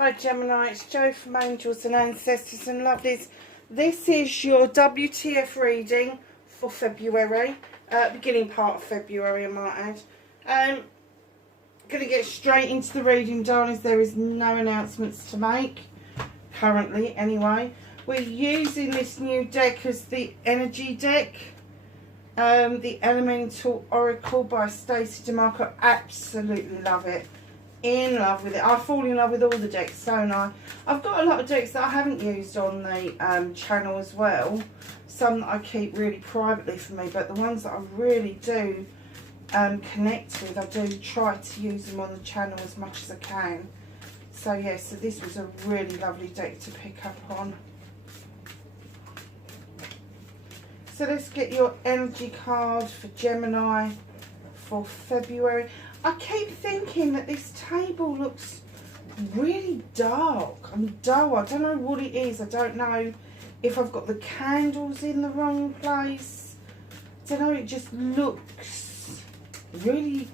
Hi Gemini, it's Jo from Angels and Ancestors and Lovelies. This is your WTF reading for February, beginning part of February I might add. Going to get straight into the reading, darlings. There is no announcements to make, currently anyway. We're using this new deck as the energy deck, the Elemental Oracle by Stacey DeMarco. Absolutely love it. In love with it. I fall in love with all the decks, don't I? I've got a lot of decks that I haven't used on the channel as well. Some that I keep really privately for me, but the ones that I really do connect with, I do try to use them on the channel as much as I can. So yeah, so this was a really lovely deck to pick up on. So let's get your energy card for Gemini for February. I keep thinking that this table looks really dark and dull. I don't know what it is. I don't know if I've got the candles in the wrong place. I don't know, it just looks really,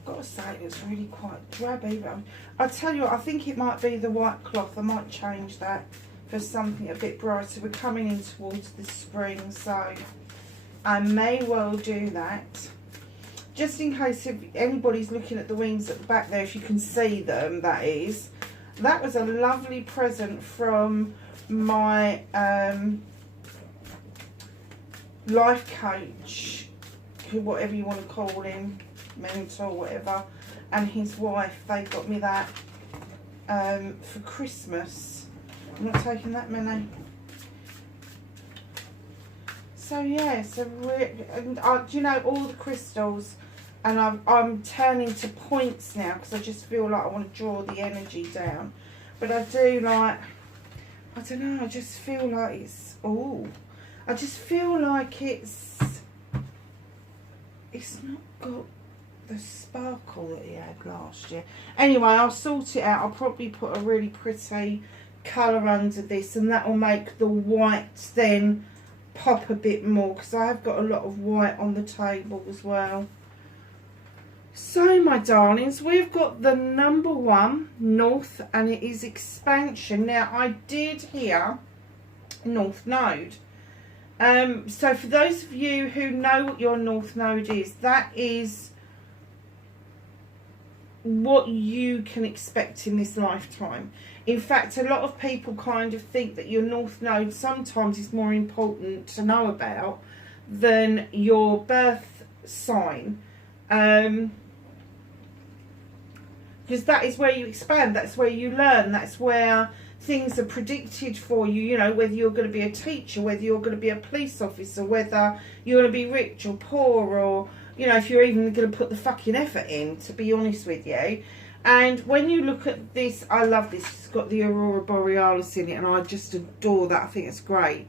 I've got to say, it's really quite drabby. But I tell you what, I think it might be the white cloth. I might change that for something a bit brighter. We're coming in towards the spring, so I may well do that. Just in case if anybody's looking at the wings at the back there, if you can see them, that is. That was a lovely present from my life coach, whatever you want to call him, mentor, whatever, and his wife. They got me that for Christmas. I'm not taking that many. So yeah, so do you know, all the crystals, and I'm turning to points now because I just feel like I want to draw the energy down. But I do like, I don't know, I just feel like it's, I just feel like it's not got the sparkle that he had last year. Anyway, I'll sort it out. I'll probably put a really pretty colour under this, and that will make the white then pop a bit more, because I have got a lot of white on the table as well. So my darlings, we've got the number 1 North, and it is expansion. Now I did hear North Node. So for those of you who know what your North Node is, that is what you can expect in this lifetime. In fact, a lot of people kind of think that your North Node sometimes is more important to know about than your birth sign. Because that is where you expand, that's where you learn, that's where things are predicted for you, you know, whether you're going to be a teacher, whether you're going to be a police officer, whether you're going to be rich or poor, or, you know, if you're even going to put the fucking effort in, to be honest with you. And when you look at this, I love this, it's got the Aurora Borealis in it, and I just adore that. I think it's great.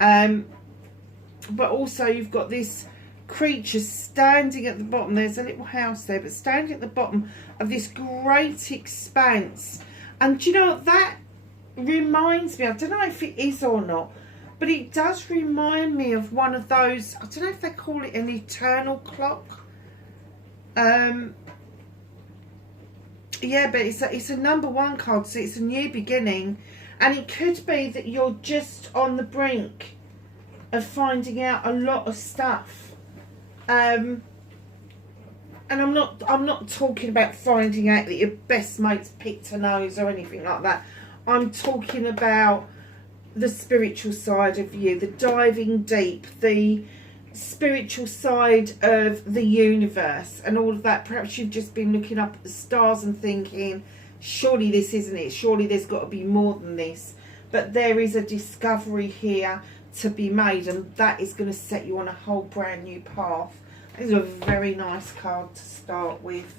But also you've got this creature standing at the bottom. There's a little house there, but standing at the bottom of this great expanse. And do you know what that reminds me? I don't know if it is or not, but it does remind me of one of those, I don't know if they call it an eternal clock. Yeah, but it's a number 1 card, so it's a new beginning, and it could be that you're just on the brink of finding out a lot of stuff. And I'm not talking about finding out that your best mate's picked a nose or anything like that. I'm talking about the spiritual side of you, the diving deep, the spiritual side of the universe and all of that. Perhaps you've just been looking up at the stars and thinking, surely this isn't it, surely there's got to be more than this. But there is a discovery here to be made, and that is going to set you on a whole brand new path. This is a very nice card to start with.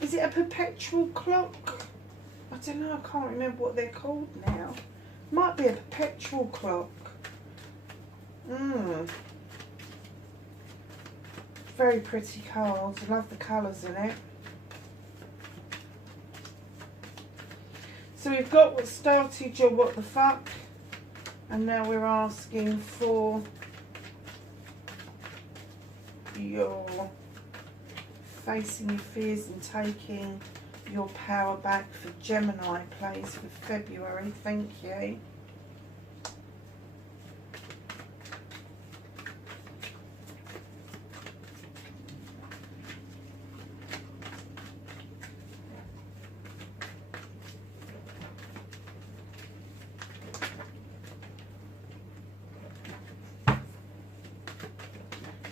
Is it a perpetual clock? I don't know, I can't remember what they're called now. Might be a perpetual clock. Very pretty card. I love the colours in it. So we've got what started your what the fuck, and now we're asking for your facing your fears and taking your power back for Gemini, please, for February. Thank you.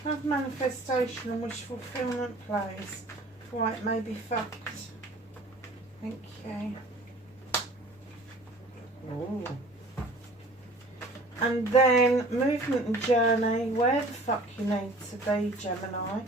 Have manifestation and wish fulfillment, please. Right, maybe fucked. Thank you. Ooh. And then movement and journey. Where the fuck you need to be, Gemini.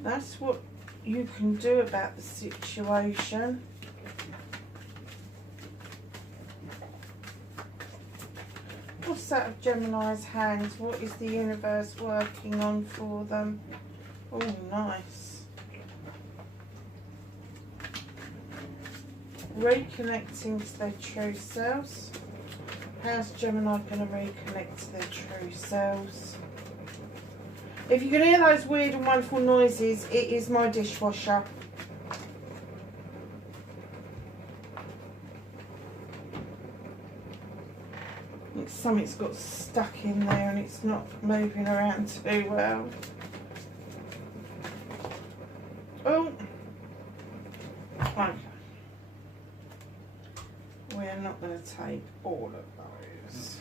That's what you can do about the situation. What's that of Gemini's hands? What is the universe working on for them? Oh, nice. Reconnecting to their true selves. How's Gemini going to reconnect to their true selves? If you can hear those weird and wonderful noises, it is my dishwasher. Something's got stuck in there and it's not moving around too well. Oh. Okay. We're not going to take all of those.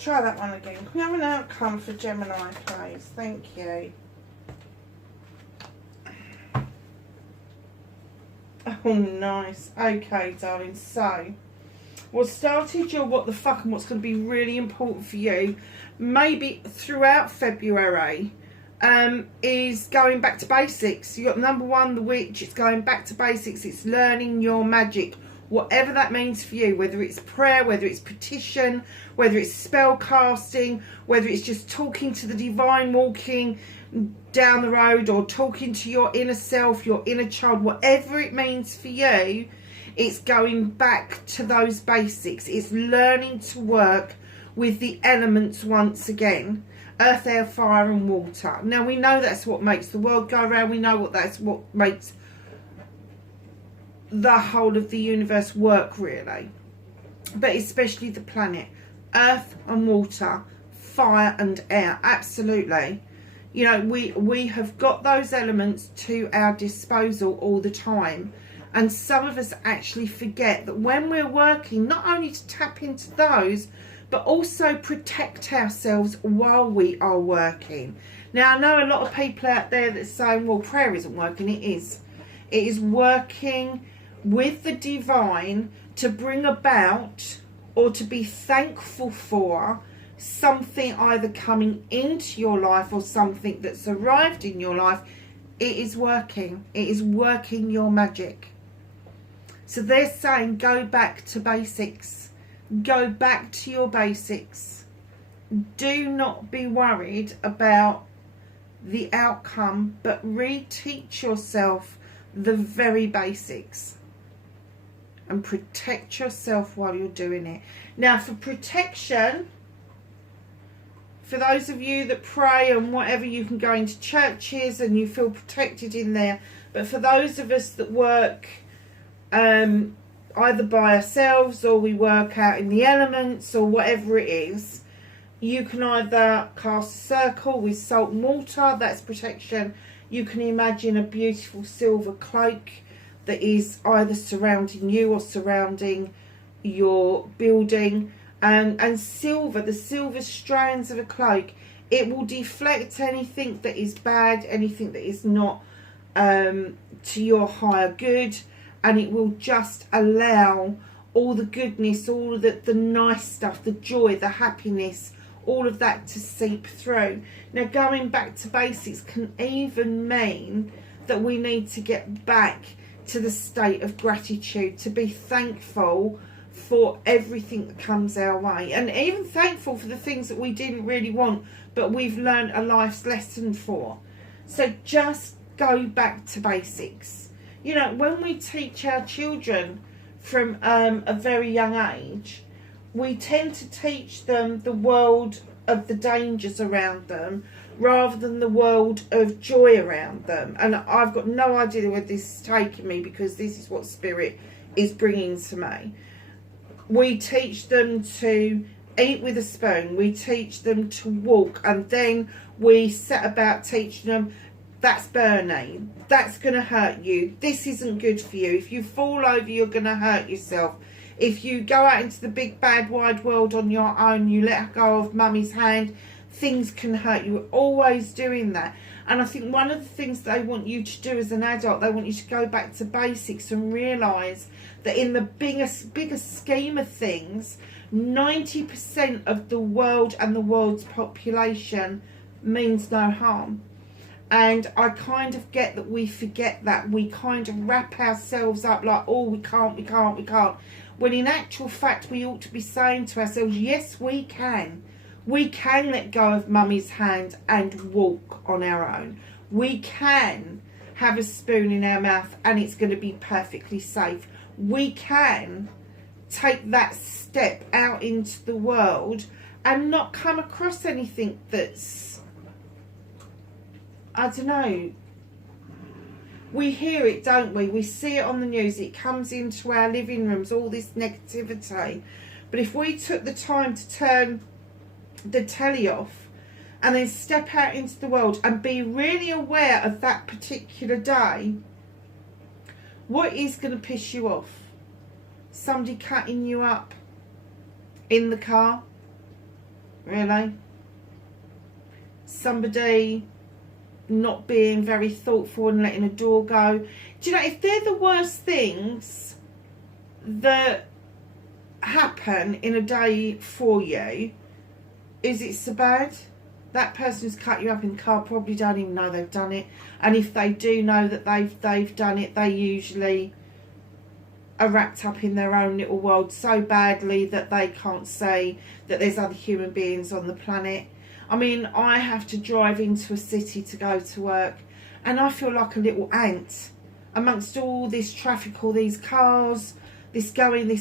Try that one again. Can we have an outcome for Gemini, please? Thank you. Oh, nice. Okay, darling. So, what started your what the fuck and what's going to be really important for you, maybe throughout February, is going back to basics. You got number one, the witch. It's going back to basics. It's learning your magic. Whatever that means for you, whether it's prayer, whether it's petition, whether it's spell casting, whether it's just talking to the divine, walking down the road, or talking to your inner self, your inner child, whatever it means for you, it's going back to those basics. It's learning to work with the elements once again. Earth, air, fire and water. Now we know that's what makes the world go around. We know that's what makes the whole of the universe work, really, but especially the planet. Earth and water, fire and air, absolutely. You know, we have got those elements to our disposal all the time, and some of us actually forget that when we're working, not only to tap into those, but also protect ourselves while we are working. Now I know a lot of people out there that's saying, well, prayer isn't working. It is working with the divine to bring about or to be thankful for something either coming into your life or something that's arrived in your life. It is working. It is working your magic. So they're saying go back to basics. Go back to your basics. Do not be worried about the outcome, but reteach yourself the very basics. And protect yourself while you're doing it. Now, for protection, for those of you that pray and whatever, you can go into churches and you feel protected in there. But for those of us that work either by ourselves or we work out in the elements or whatever it is, you can either cast a circle with salt and water. That's protection. You can imagine a beautiful silver cloak that is either surrounding you or surrounding your building, and silver, the silver strands of a cloak, it will deflect anything that is bad, anything that is not to your higher good, and it will just allow all the goodness, all the nice stuff, the joy, the happiness, all of that to seep through. Now, going back to basics can even mean that we need to get back to the state of gratitude, to be thankful for everything that comes our way, and even thankful for the things that we didn't really want but we've learned a life's lesson for. So just go back to basics. You know, when we teach our children from a very young age, we tend to teach them the world of the dangers around them rather than the world of joy around them. And I've got no idea where this is taking me, because this is what Spirit is bringing to me. We teach them to eat with a spoon. We teach them to walk. And then we set about teaching them, that's burning. That's going to hurt you. This isn't good for you. If you fall over, you're going to hurt yourself. If you go out into the big, bad, wide world on your own, you let go of mummy's hand, things can hurt you. We're always doing that. And I think one of the things they want you to do as an adult, they want you to go back to basics and realise that in the bigger scheme of things, 90% of the world and the world's population means no harm. And I kind of get that we forget that. We kind of wrap ourselves up like, oh, we can't. When in actual fact, we ought to be saying to ourselves, yes, we can. We can let go of mummy's hand and walk on our own. We can have a spoon in our mouth and it's going to be perfectly safe. We can take that step out into the world and not come across anything that's, I don't know. We hear it, don't we? We see it on the news. It comes into our living rooms, all this negativity. But if we took the time to turn the telly off and then step out into the world and be really aware of that particular day, what is going to piss you off? Somebody cutting you up in the car? Really? Somebody not being very thoughtful and letting a door go? Do you know, if they're the worst things that happen in a day for you, is it so bad? That person who's cut you up in the car probably don't even know they've done it. And if they do know that they've done it, they usually are wrapped up in their own little world so badly that they can't say that there's other human beings on the planet. I mean, I have to drive into a city to go to work, and I feel like a little ant amongst all this traffic, all these cars, this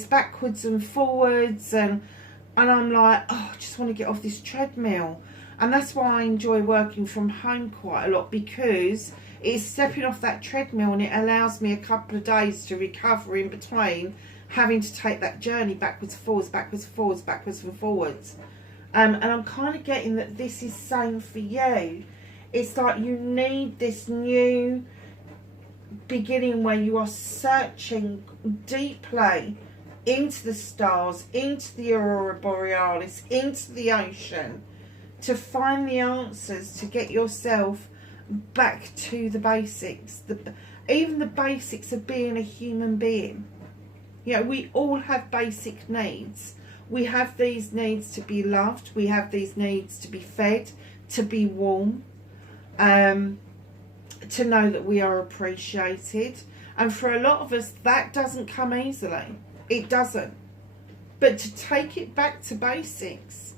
backwards and forwards, and I'm like, oh, I just want to get off this treadmill. And that's why I enjoy working from home quite a lot, because it's stepping off that treadmill and it allows me a couple of days to recover in between having to take that journey backwards and forwards, backwards and forwards, backwards and forwards. And I'm kind of getting that this is same for you. It's like you need this new beginning where you are searching deeply into the stars, into the aurora borealis, into the ocean, to find the answers, to get yourself back to the basics, even the basics of being a human being. You know, we all have basic needs. We have these needs to be loved. We have these needs to be fed, to be warm, to know that we are appreciated. And for a lot of us, that doesn't come easily. It doesn't. But to take it back to basics,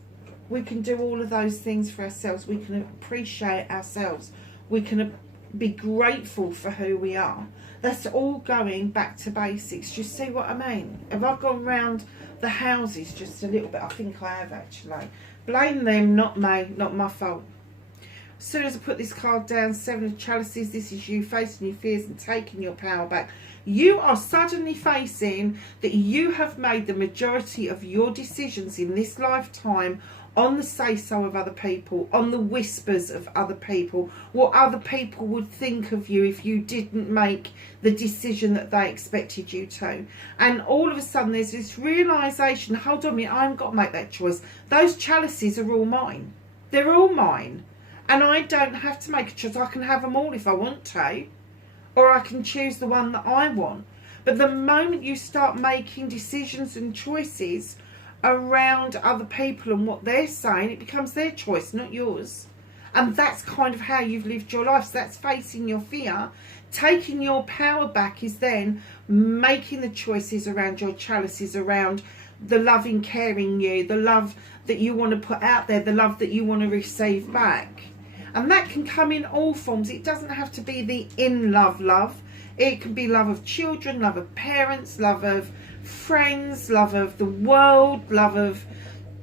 we can do all of those things for ourselves. We can appreciate ourselves. We can be grateful for who we are. That's all going back to basics. Do you see what I mean? Have I gone round the houses just a little bit? I think I have, actually. Blame them, not me, not my fault. As soon as I put this card down, Seven of Chalices, this is you facing your fears and taking your power back. You are suddenly facing that you have made the majority of your decisions in this lifetime on the say-so of other people, on the whispers of other people, what other people would think of you if you didn't make the decision that they expected you to. And all of a sudden there's this realisation, hold on a minute, I haven't got to make that choice. Those chalices are all mine. They're all mine. And I don't have to make a choice. I can have them all if I want to. Or I can choose the one that I want. But the moment you start making decisions and choices around other people and what they're saying, it becomes their choice, not yours. And that's kind of how you've lived your life. So that's facing your fear. Taking your power back is then making the choices around your chalices, around the loving, caring you, the love that you want to put out there, the love that you want to receive back. And that can come in all forms. It doesn't have to be the in-love love. It can be love of children, love of parents, love of friends, love of the world, love of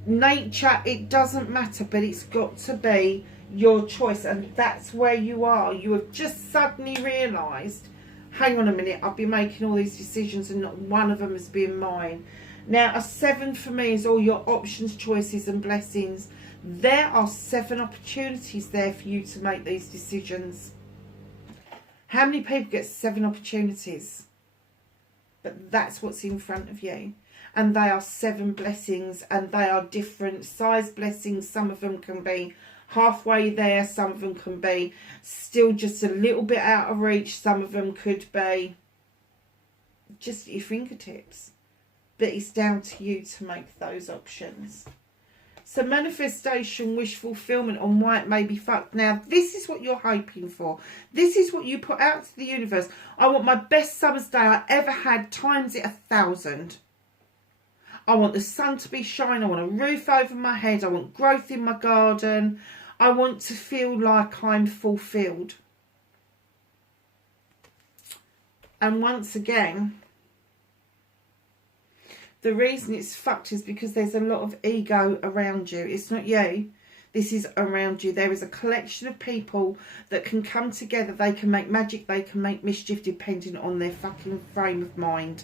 nature. It doesn't matter, but it's got to be your choice. And that's where you are. You have just suddenly realised, hang on a minute, I've been making all these decisions and not one of them has been mine. Now, a 7 for me is all your options, choices and blessings. There are 7 opportunities there for you to make these decisions. How many people get 7 opportunities? But that's what's in front of you. And they are 7 blessings, and they are different size blessings. Some of them can be halfway there. Some of them can be still just a little bit out of reach. Some of them could be just at your fingertips. But it's down to you to make those options. So manifestation, wish fulfillment on why it may be fucked. Now, this is what you're hoping for. This is what you put out to the universe. I want my best summer's day I ever had, times it 1,000. I want the sun to be shining. I want a roof over my head. I want growth in my garden. I want to feel like I'm fulfilled. And once again, the reason it's fucked is because there's a lot of ego around you. It's not you. This is around you. There is a collection of people that can come together. They can make magic. They can make mischief depending on their fucking frame of mind.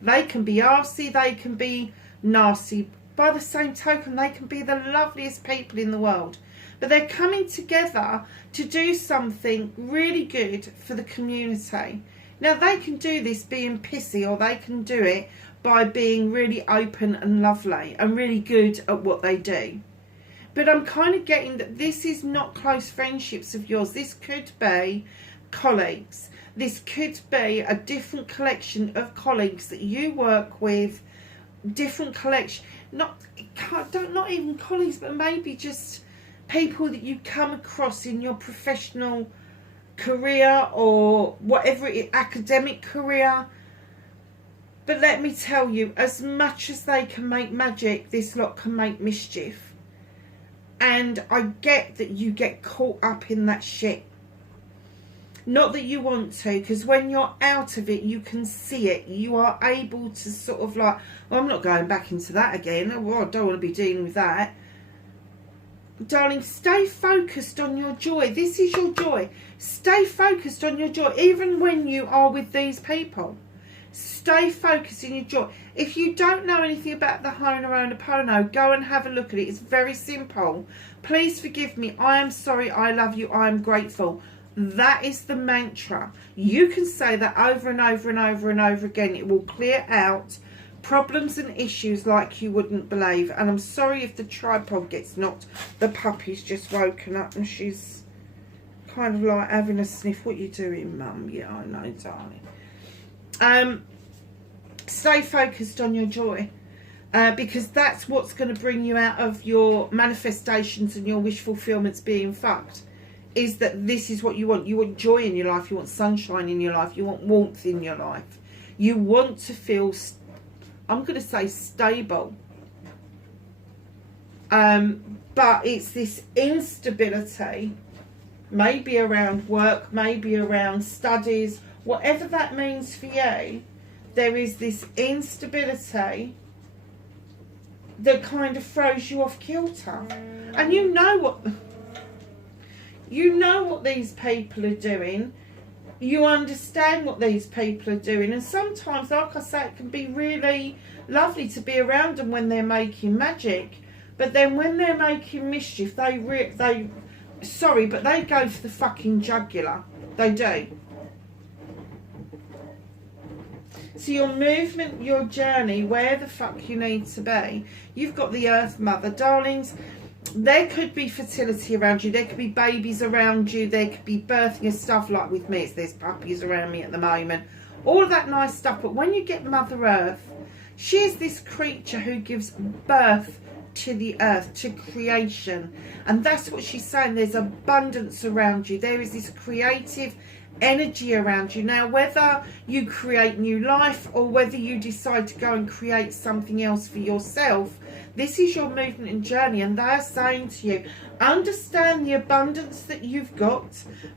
They can be arsey. They can be nasty. By the same token, they can be the loveliest people in the world. But they're coming together to do something really good for the community. Now, they can do this being pissy, or they can do it by being really open and lovely and really good at what they do. But I'm kind of getting that this is not close friendships of yours. This could be colleagues. This could be a different collection of colleagues that you work with. Different collection, not even colleagues, but maybe just people that you come across in your professional career or whatever it is, academic career. But let me tell you, as much as they can make magic, this lot can make mischief. And I get that you get caught up in that shit. Not that you want to, because when you're out of it, you can see it. You are able to sort of like, well, I'm not going back into that again. Oh, I don't want to be dealing with that. Darling, stay focused on your joy. This is your joy. Stay focused on your joy, even when you are with these people. Stay focused in your joy. If you don't know anything about the Ho'oponopono, go and have a look at it. It's very simple. Please forgive me. I am sorry. I love you. I am grateful. That is the mantra. You can say that over and over and over and over again. It will clear out problems and issues like you wouldn't believe. And I'm sorry if the tripod gets knocked. The puppy's just woken up and she's kind of like having a sniff. What you doing, Mum? Yeah, I know, darling. Stay focused on your joy. Because that's what's going to bring you out of your manifestations and your wish fulfillments being fucked. Is that this is what you want. You want joy in your life. You want sunshine in your life. You want warmth in your life. You want to feel, I'm going to say, stable. But it's this instability, maybe around work, maybe around studies, whatever that means for you. There is this instability that kind of throws you off kilter. And you know what these people are doing. You understand what these people are doing. And sometimes, like I say, it can be really lovely to be around them when they're making magic. But then when they're making mischief, they go for the fucking jugular. They do. So your movement, your journey, where the fuck you need to be. You've got the Earth Mother. Darlings, there could be fertility around you. There could be babies around you. There could be birthing and stuff like with me. There's puppies around me at the moment. All of that nice stuff. But when you get Mother Earth, she is this creature who gives birth to the earth, to creation. And that's what she's saying. There's abundance around you. There is this creative energy around you. Now, whether you create new life or whether you decide to go and create something else for yourself, this is your movement and journey, and they're saying to you, understand the abundance that you've got,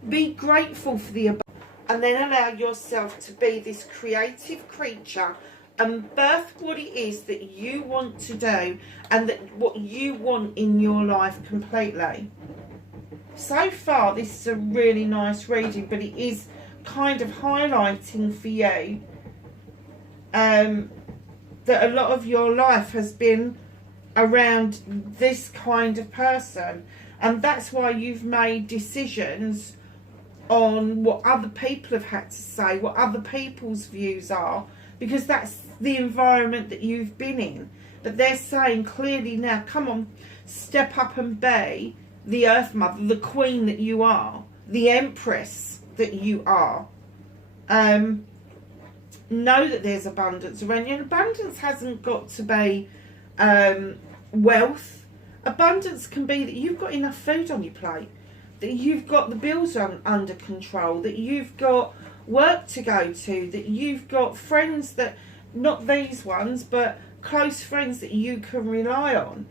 be grateful for the abundance, and then allow yourself to be this creative creature and birth what it is that you want to do and that what you want in your life completely. So far, this is a really nice reading, but it is kind of highlighting for you that a lot of your life has been around this kind of person, and that's why you've made decisions on what other people have had to say, what other people's views are, because that's the environment that you've been in. But they're saying clearly now, come on, step up and be the Earth Mother, the Queen that you are, the Empress that you are. Know that there's abundance around you. And abundance hasn't got to be wealth. Abundance can be that you've got enough food on your plate, that you've got the bills under control, that you've got work to go to, that you've got friends that, not these ones, but close friends that you can rely on.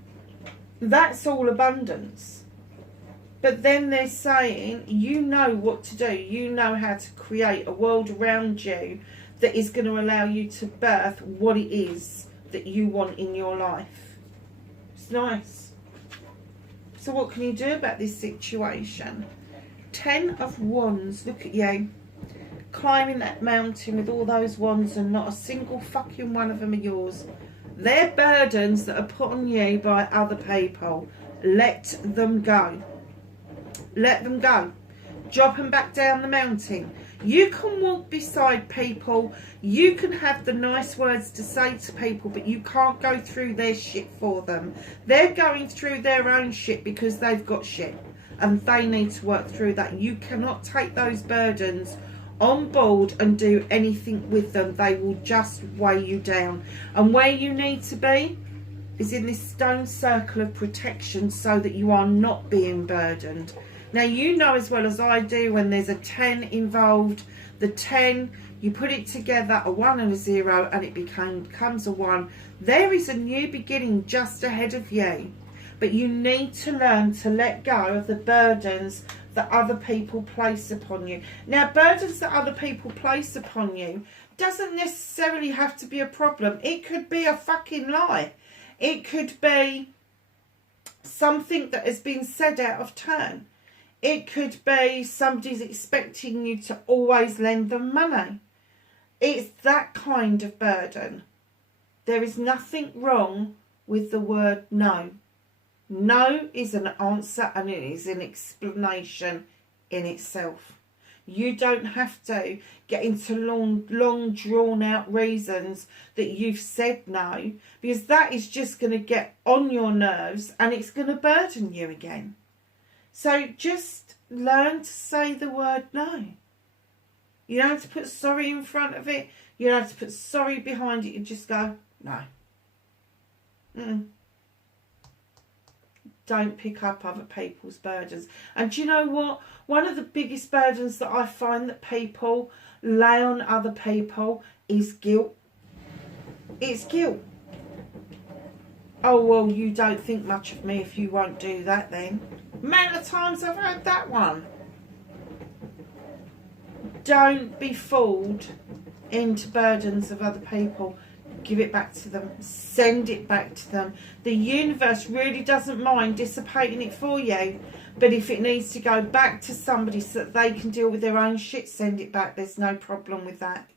That's all abundance. But then they're saying, you know what to do. You know how to create a world around you that is going to allow you to birth what it is that you want in your life. It's nice. So what can you do about this situation? 10 of Wands. Look at you. Climbing that mountain with all those wands and not a single fucking one of them are yours. They're burdens that are put on you by other people. Let them go. Let them go. Drop them back down the mountain. You can walk beside people. You can have the nice words to say to people, but you can't go through their shit for them. They're going through their own shit because they've got shit, and they need to work through that. You cannot take those burdens on board and do anything with them. They will just weigh you down. And where you need to be is in this stone circle of protection so that you are not being burdened. Now, you know as well as I do, when there's a 10 involved, the 10, you put it together, a 1 and a 0, and it becomes a 1. There is a new beginning just ahead of you. But you need to learn to let go of the burdens that other people place upon you. Now, burdens that other people place upon you doesn't necessarily have to be a problem. It could be a fucking lie. It could be something that has been said out of turn. It could be somebody's expecting you to always lend them money. It's that kind of burden. There is nothing wrong with the word no. No is an answer, and it is an explanation in itself. You don't have to get into long drawn out reasons that you've said no, because that is just going to get on your nerves and it's going to burden you again. So just learn to say the word no. You don't have to put sorry in front of it. You don't have to put sorry behind it. You just go, no. Don't pick up other people's burdens. And do you know what? One of the biggest burdens that I find that people lay on other people is guilt. It's guilt. Oh, well, you don't think much of me if you won't do that then. Amount of times I've heard that one. Don't be fooled into burdens of other people. Give it back to them. Send it back to them. The universe really doesn't mind dissipating it for you. But if it needs to go back to somebody so that they can deal with their own shit, send it back. There's no problem with that.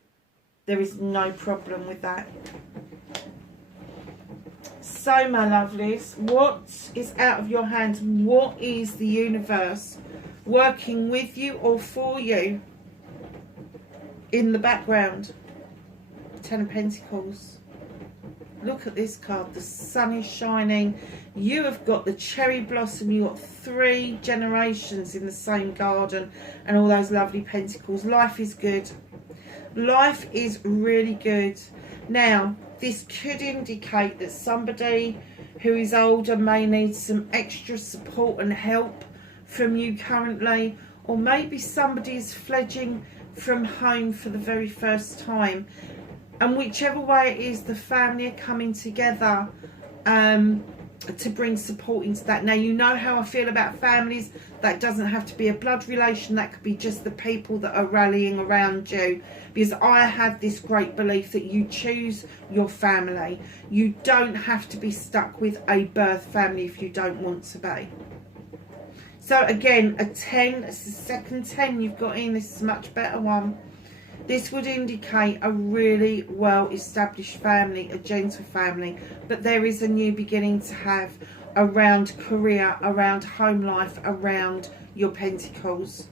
There is no problem with that. So, my lovelies, what is out of your hands? What is the universe working with you or for you in the background? 10 of Pentacles. Look at this card. The sun is shining. You have got the cherry blossom. You've got 3 generations in the same garden and all those lovely pentacles. Life is good. Life is really good. Now, this could indicate that somebody who is older may need some extra support and help from you currently, or maybe somebody is fledging from home for the very first time. And whichever way it is, the family are coming together to bring support into that. Now, you know how I feel about families. That doesn't have to be a blood relation. That could be just the people that are rallying around you. Because I have this great belief that you choose your family. You don't have to be stuck with a birth family if you don't want to be. So again, a 10, it's the second 10 you've got in. This is a much better one. This would indicate a really well-established family, a gentle family, but there is a new beginning to have around career, around home life, around your pentacles.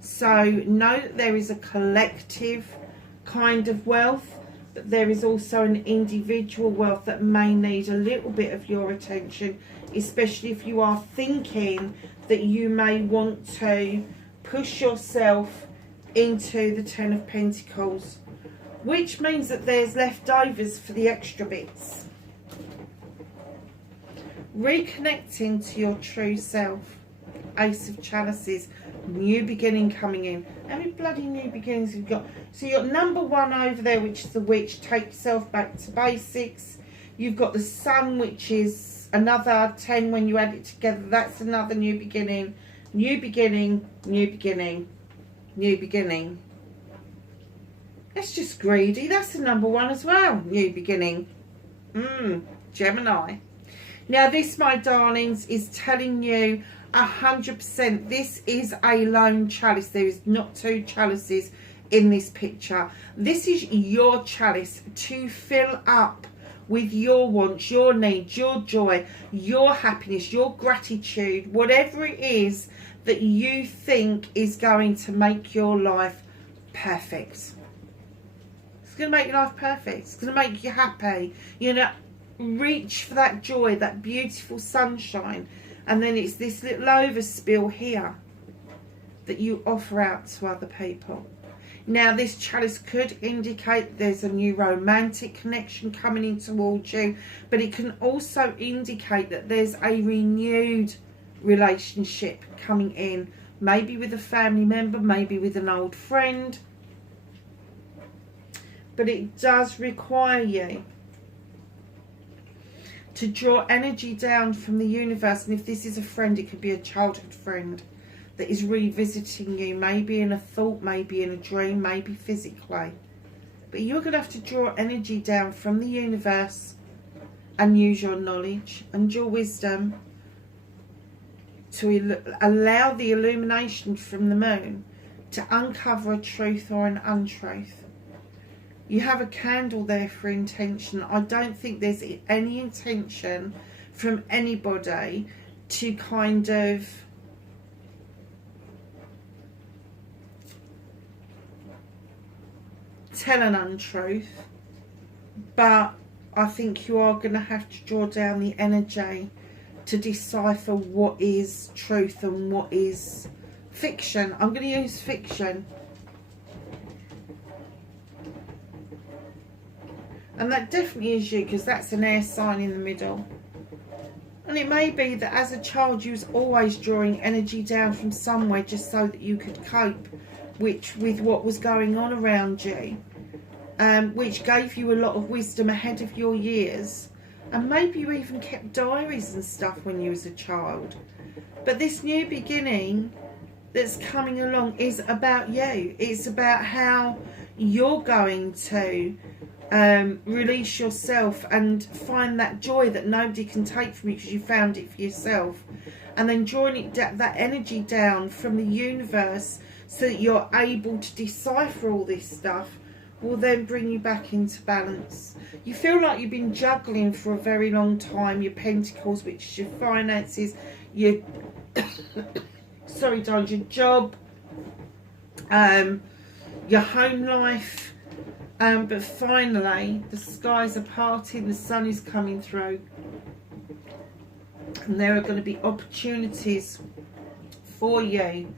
So know that there is a collective kind of wealth, but there is also an individual wealth that may need a little bit of your attention, especially if you are thinking that you may want to push yourself into the 10 of Pentacles, which means that there's leftovers for the extra bits. Reconnecting to your true self. Ace of Chalices, new beginning coming in. How many bloody new beginnings have you got? So you've got number 1 over there, which is the Witch, take yourself back to basics. You've got the Sun, which is another 10 when you add it together. That's another new beginning. New beginning, new beginning. New beginning. That's just greedy. That's the number 1 as well. New beginning. Gemini. Now this, my darlings, is telling you 100% this is a lone chalice. There is not 2 chalices in this picture. This is your chalice to fill up with your wants, your needs, your joy, your happiness, your gratitude, whatever it is that you think is going to make your life perfect. It's going to make your life perfect. It's going to make you happy. You know, reach for that joy, that beautiful sunshine. And then it's this little overspill here that you offer out to other people. Now, this chalice could indicate there's a new romantic connection coming in towards you, but it can also indicate that there's a renewed relationship coming in, maybe with a family member, maybe with an old friend, but it does require you to draw energy down from the universe. And if this is a friend, it could be a childhood friend that is revisiting you, maybe in a thought, maybe in a dream, maybe physically, but you're going to have to draw energy down from the universe and use your knowledge and your wisdom to allow the illumination from the moon to uncover a truth or an untruth. You have a candle there for intention. I don't think there's any intention from anybody to kind of tell an untruth, but I think you are going to have to draw down the energy to decipher what is truth and what is fiction. I'm going to use fiction. And that definitely is you, because that's an air sign in the middle. And it may be that as a child you was always drawing energy down from somewhere just so that you could cope with what was going on around you, which gave you a lot of wisdom ahead of your years. And maybe you even kept diaries and stuff when you was a child. But this new beginning that's coming along is about you. It's about how you're going to release yourself and find that joy that nobody can take from you because you found it for yourself. And then drawing that energy down from the universe so that you're able to decipher all this stuff will then bring you back into balance. You feel like you've been juggling for a very long time. Your pentacles, which is your finances, your sorry darling, your job, your home life, but finally the skies are parting, the sun is coming through, and there are going to be opportunities for you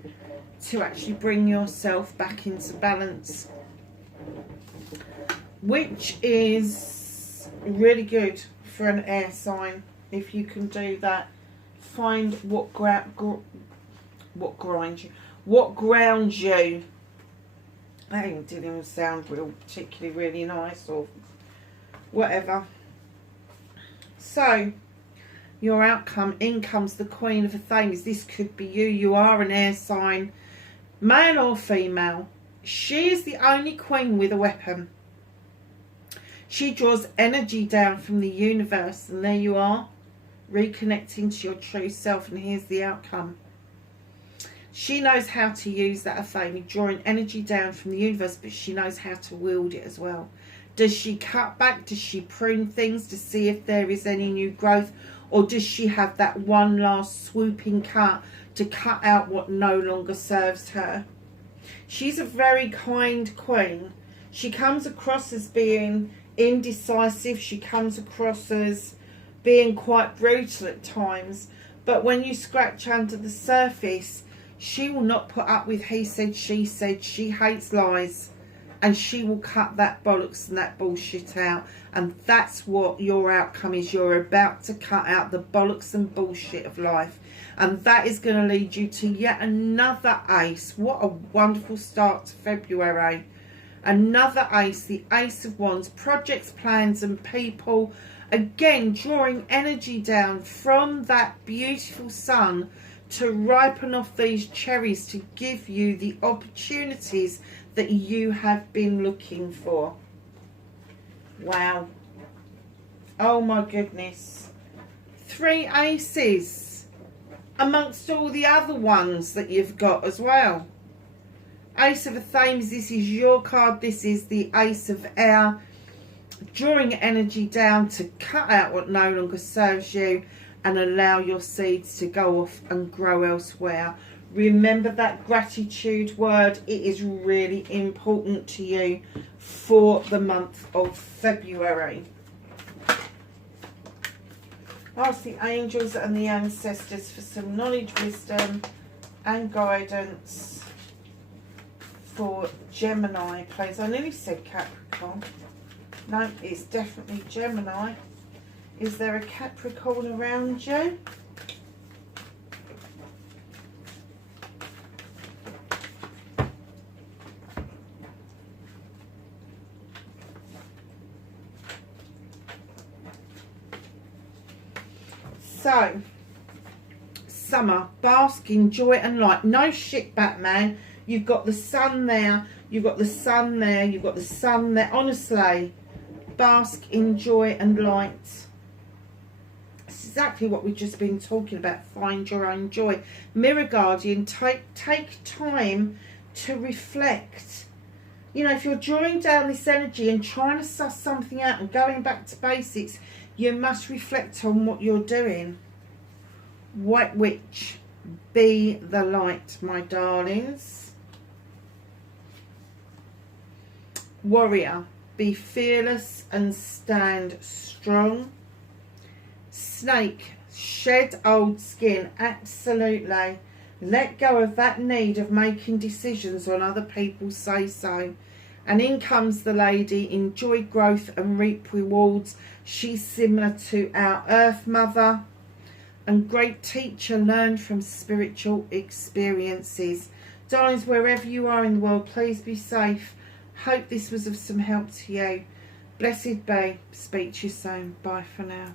to actually bring yourself back into balance, which is really good for an air sign. If you can do that, find what grinds you, what grounds you. That didn't even sound particularly really nice or whatever. So, your outcome, in comes the Queen of Athens. This could be you. You are an air sign, male or female. She is the only queen with a weapon. She draws energy down from the universe, and there you are, reconnecting to your true self. And here's the outcome. She knows how to use that Athame, drawing energy down from the universe, but she knows how to wield it as well. Does she cut back? Does she prune things to see if there is any new growth? Or does she have that one last swooping cut to cut out what no longer serves her? She's a very kind queen. She comes across as being indecisive. She comes across as being quite brutal at times. But when you scratch under the surface, she will not put up with he said, she said. She hates lies. And she will cut that bollocks and that bullshit out. And that's what your outcome is. You're about to cut out the bollocks and bullshit of life. And that is going to lead you to yet another ace. What a wonderful start to February. Another ace, the Ace of Wands. Projects, plans and people. Again, drawing energy down from that beautiful sun to ripen off these cherries to give you the opportunities that you have been looking for. Wow. Oh my goodness. 3 aces amongst all the other ones that you've got as well. Ace of Athame, this is your card. This is the Ace of Air. Drawing energy down to cut out what no longer serves you and allow your seeds to go off and grow elsewhere. Remember that gratitude word. It is really important to you for the month of February. Ask the angels and the ancestors for some knowledge, wisdom and guidance for Gemini, please. I nearly said Capricorn. No, it's definitely Gemini. Is there a Capricorn around you? So, summer, bask in joy and light. No shit, Batman. You've got the sun there. You've got the sun there. You've got the sun there. Honestly, bask in joy and light. It's exactly what we've just been talking about. Find your own joy. Mirror Guardian, take time to reflect. You know, if you're drawing down this energy and trying to suss something out and going back to basics, you must reflect on what you're doing. White Witch, be the light, my darlings. Warrior, be fearless and stand strong. Snake, shed old skin, absolutely. Let go of that need of making decisions when other people say so. And in comes the lady, enjoy growth and reap rewards. She's similar to our Earth Mother. And great teacher, learn from spiritual experiences. Darlings, wherever you are in the world, please be safe. Hope this was of some help to you. Blessed be. Speak to you soon. Bye for now.